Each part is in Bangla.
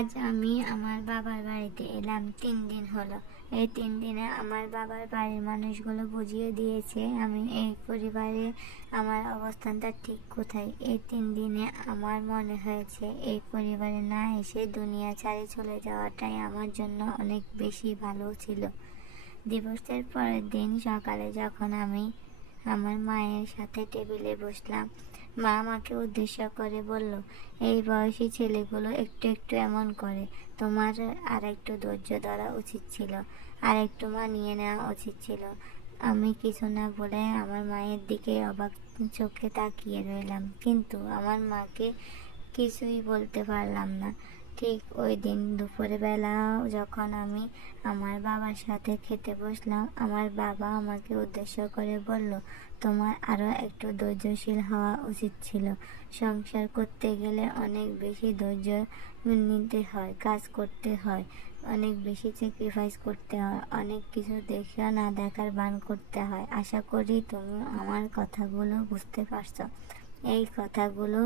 আজ আমি আমার বাবার বাড়িতে এলাম 3 দিন হলো। এই 3 দিনে আমার বাবার বাড়ির মানুষগুলো বুঝিয়ে দিয়েছে আমি এই পরিবারে আমার অবস্থানটা ঠিক কোথায়। এই 3 দিনে আমার মনে হয়েছে এই পরিবারে না এসে দুনিয়া ছাড়ে চলে যাওয়াটাই আমার জন্য অনেক বেশি ভালো ছিল। দিবসের পরের দিন সকালে যখন আমি আমার মায়ের সাথে টেবিলে বসলাম, মা আমাকে উদ্দেশ্য করে বলল, এই বয়সী ছেলেগুলো একটু একটু এমন করে, তোমার আর একটু ধৈর্য ধরা উচিত ছিল, আর একটু মানিয়ে নেওয়া উচিত ছিল। আমি কিছু না বলে আমার মায়ের দিকে অবাক চোখে তাকিয়ে রইলাম, কিন্তু আমার মাকে কিছুই বলতে পারলাম না। ঠিক ওই দিন দুপুরবেলা যখন আমি আমার বাবার সাথে খেতে বসলাম, আমার বাবা আমাকে উদ্দেশ্য করে বলল, তোমার আরও একটু ধৈর্যশীল হওয়া উচিত ছিল। সংসার করতে গেলে অনেক বেশি ধৈর্য নিতে হয়, কাজ করতে হয়, অনেক বেশি স্যাক্রিফাইস করতে হয়, অনেক কিছু দেখে না দেখার ভান করতে হয়। আশা করি তুমি আমার কথাগুলো বুঝতে পারছো। এই কথাগুলো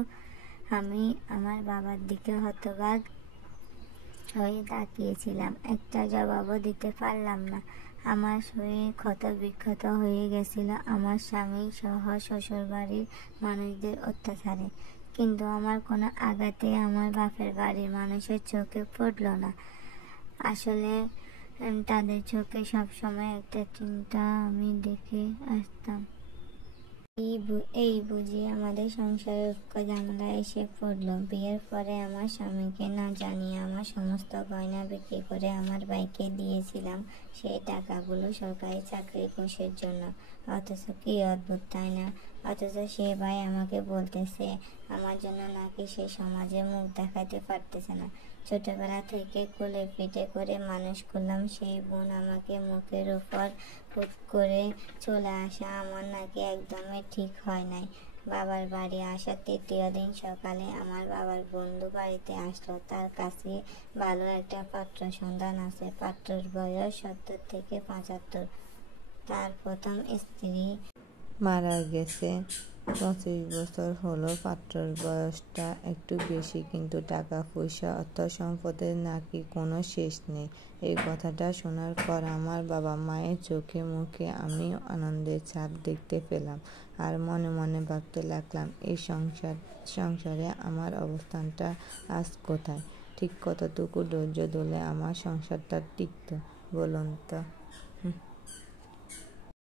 আমি আমার বাবার দিকে হতবাক হয়ে তাকিয়েছিলাম, একটা জবাবও দিতে পারলাম না। আমার শরীর ক্ষত বিক্ষত হয়ে গেছিল আমার স্বামী সহ শ্বশুরবাড়ির মানুষদের অত্যাচারে, কিন্তু আমার কোনো আঘাতে আমার বাপের বাড়ির মানুষের চোখে পড়ল না। আসলে তাদের চোখে সবসময় একটা চিন্তা আমি দেখে আসতাম। এই বুঝি আমাদের সংসারে ঝামেলা এসে পড়ল। বিয়ের পরে আমার স্বামীকে না জানিয়ে আমার সমস্ত গয়না বিক্রি করে আমার ভাইকে দিয়েছিলাম সেই টাকাগুলো সরকারি চাকরির ঘুষের জন্য। অথচ কি অদ্ভুত, তাই না? অথচ সে ভাই আমাকে বলতেছে আমার জন্য নাকি সে সমাজে মুখ দেখাতে পারতেছে না। ছোটবেলা থেকে কোলে পিঠে করে মানুষ করলাম সেই বোন আমাকে মুখের উপর হুট করে চলে আসা আমার নাকি একদমই ঠিক হয় নাই। বাবার বাড়ি আসার 3য় দিন সকালে আমার বাবার বন্ধু বাড়িতে আসলো। তার কাছে ভালো একটা পাত্র সন্ধান আছে। পাত্রের বয়স 70 থেকে 75। তার প্রথম স্ত্রী মারা গেছে। 25 বছর হলো। পাত্রর বয়সটা একটু বেশি, কিন্তু টাকা পয়সা অর্থ সম্পদের নাকি কোনো শেষ নেই। এই কথাটা শোনার পর আমার বাবা মায়ের চোখে মুখে আমি আনন্দের ছাপ দেখতে পেলাম, আর মনে মনে ভাবতে লাগলাম এই সংসারে আমার অবস্থানটা আজ কোথায়। ঠিক কতটুকু ধৈর্য ধরলে আমার সংসারটা টিকতো বলুন তো?